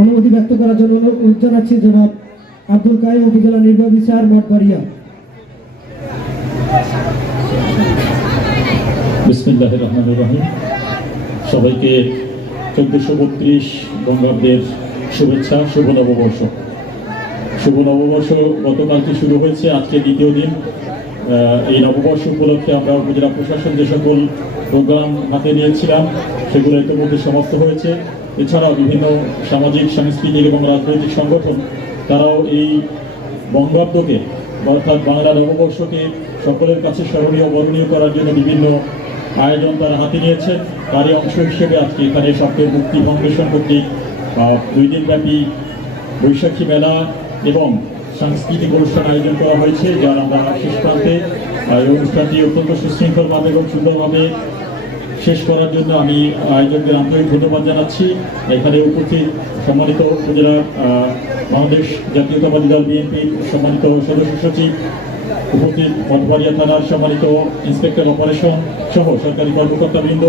অনুমতি ব্যক্ত করার জন্য অনুরোধ জানাচ্ছি জনাব আব্দুল উপজেলা নির্বাহী মঠবাড়িয়া। সবাইকে চোদ্দশো বত্রিশ বঙ্গাব্দের শুভেচ্ছা, শুভ নববর্ষ। শুভ নববর্ষ গতকালকে শুরু হয়েছে, আজকে দ্বিতীয় দিন। এই নববর্ষ উপলক্ষে আমরা উপজেলা প্রশাসন যে সকল প্রোগ্রাম হাতে নিয়েছিলাম, সেগুলো ইতিমধ্যে সমাপ্ত হয়েছে। এছাড়াও বিভিন্ন সামাজিক, সাংস্কৃতিক এবং রাজনৈতিক সংগঠন, তারাও এই বঙ্গাব্দকে, অর্থাৎ বাংলা নববর্ষকে সকলের কাছে স্মরণীয় বরণীয় করার জন্য বিভিন্ন আয়োজন তারা হাতে নিয়েছেন তারই অংশ হিসেবে আজকে এখানে সপ্তাহ মুক্তি ফাউন্ডেশন কর্তৃক দুই দিনব্যাপী বৈশাখী মেলা এবং সাংস্কৃতিক অনুষ্ঠান আয়োজন করা হয়েছে, যার আমরা শেষ প্রান্তে এই অনুষ্ঠানটি অত্যন্ত সুশৃঙ্খলভাবে এবং সুন্দরভাবে শেষ করার জন্য আমি আয়োজকদের আন্তরিক ধন্যবাদ জানাচ্ছি। এখানে উপস্থিত সম্মানিত উপজেলার বাংলাদেশ জাতীয়তাবাদী দল বিএনপির সম্মানিত সদস্য সচিব, উপস্থিত মঠবাড়িয়া থানার সম্মানিত ইন্সপেক্টর অপারেশন সহ সরকারি কর্মকর্তাবৃন্দ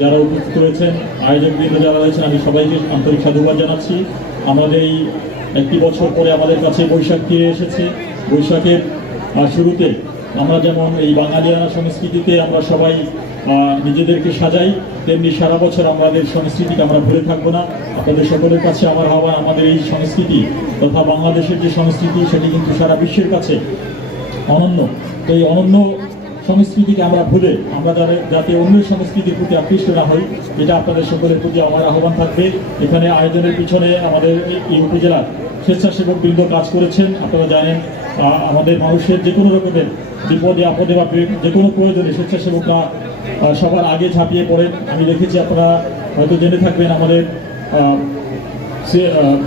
যারা উপস্থিত রয়েছেন, আয়োজকবৃন্দ যারা রয়েছেন, আমি সবাইকে আন্তরিক সাধুবাদ জানাচ্ছি। আমাদের এই একটি বছর পরে আমাদের কাছে বৈশাখ ফিরে এসেছে। বৈশাখের শুরুতে আমরা যেমন এই বাঙালিয়ানা সংস্কৃতিতে আমরা সবাই নিজেদেরকে সাজাই, তেমনি সারা বছর আমাদের সংস্কৃতিকে আমরা ভুলে থাকব না। আপনাদের সকলের কাছে আমার আহ্বান আমাদের এই সংস্কৃতি তথা বাংলাদেশের যে সংস্কৃতি, সেটি কিন্তু সারা বিশ্বের কাছে অনন্য। তো এই অনন্য সংস্কৃতিকে আমরা ভুলে, আমরা যাতে অন্য সংস্কৃতির প্রতি আকৃষ্ট না হই, এটা আপনাদের সকলের প্রতি আমার আহ্বান থাকবে। এখানে আয়োজনের পিছনে আমাদের এই- উপজেলার স্বেচ্ছাসেবক বৃন্দ কাজ করেছেন, আপনারা জানেন আমাদের মানুষের যে কোনো রকমের বিপদে, আপদে বা যে কোনো প্রয়োজনে স্বেচ্ছাসেবকরা সবার আগে ঝাঁপিয়ে পড়েন। আমি দেখেছি আপনারা হয়তো জেনে থাকবেন আমাদের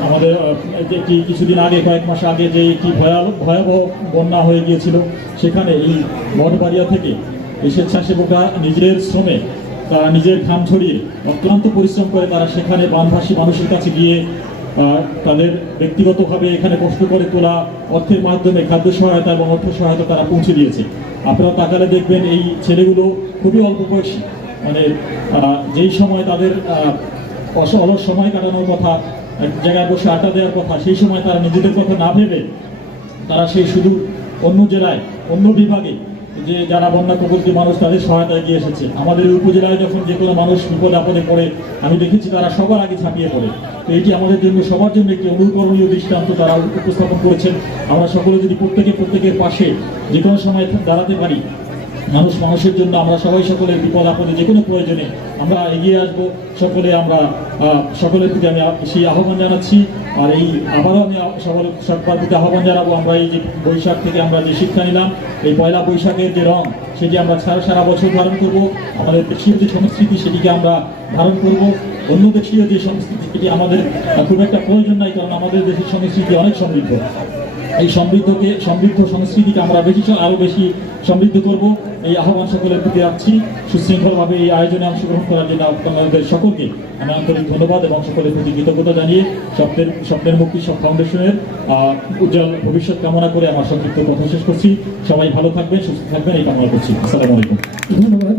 আমাদের একটি কিছুদিন আগে, কয়েক মাস আগে যে একটি ভয়াবহ ভয়াবহ বন্যা হয়ে গিয়েছিল, সেখানে এই মঠবাড়িয়া থেকে এই স্বেচ্ছাসেবকরা নিজের শ্রমে, তারা নিজের ঘাম ছড়িয়ে অক্লান্ত পরিশ্রম করে তারা সেখানে বানভাসী মানুষের কাছে গিয়ে তাদের ব্যক্তিগতভাবে এখানে কষ্ট করে তোলা অর্থের মাধ্যমে খাদ্য সহায়তা এবং অর্থ সহায়তা তারা পৌঁছে দিয়েছে। আপনারা তাকালে দেখবেন এই ছেলেগুলো খুবই অল্প বয়সী। মানে যেই সময় তাদের অলস সময় কাটানোর কথা, এক জায়গায় বসে আড্ডা দেওয়ার কথা, সেই সময় তারা নিজেদের কথা না ভেবে তারা সেই শুধু অন্য জেলায়, অন্য বিভাগে যে যারা বন্যা প্রকৃতি মানুষ, তাদের সহায়তা এগিয়ে এসেছে। আমাদের উপজেলায় যখন যে কোনো মানুষ বিপদ আপদে পড়ে, আমি দেখেছি তারা সবার আগে ছাপিয়ে পড়ে। তো এটি আমাদের জন্য, সবার জন্য একটি অনুকরণীয় দৃষ্টান্ত তারা উপস্থাপন করেছেন। আমরা সকলে যদি প্রত্যেকে প্রত্যেকের পাশে যে কোনো সময় দাঁড়াতে পারি মানুষ মানুষের জন্য আমরা সবাই সকলে বিপদ আপদে যে কোনো প্রয়োজনে আমরা এগিয়ে আসব। সকলে আমরা সকলের প্রতি আমি সেই আহ্বান জানাচ্ছি। আর এই আবারও আমি সকল সবার প্রতি আহ্বান জানাব, আমরা এই যে বৈশাখ থেকে আমরা যে শিক্ষা নিলাম, এই পয়লা বৈশাখের যে রং, সেটি আমরা সারা সারা বছর ধারণ করব। আমাদের দেশীয় যে সংস্কৃতি, সেটিকে আমরা ধারণ করব। অন্য দেশীয় যে সংস্কৃতি, সেটি আমাদের খুব একটা প্রয়োজন নাই, কারণ আমাদের দেশের সংস্কৃতি অনেক সমৃদ্ধ। এই সমৃদ্ধকে সমৃদ্ধ সংস্কৃতিকে আমরা বেশি আরও বেশি সমৃদ্ধ করব। এই আহ্বান সকলের প্রতি রাখছি সুশৃঙ্খলভাবে এই আয়োজনে অংশগ্রহণ করার জন্য আপনাদের সকলকে আমি আন্তরিক ধন্যবাদ এবং সকলের প্রতি কৃতজ্ঞতা জানিয়ে স্বপ্নের স্বপ্নের মুক্তি সব ফাউন্ডেশনের উজ্জ্বল ভবিষ্যৎ কামনা করে আমার সংক্ষিপ্ত কথা শেষ করছি। সবাই ভালো থাকবেন, সুস্থ থাকবেন, এই কামনা করছি। আসসালামু আলাইকুম। ধন্যবাদ।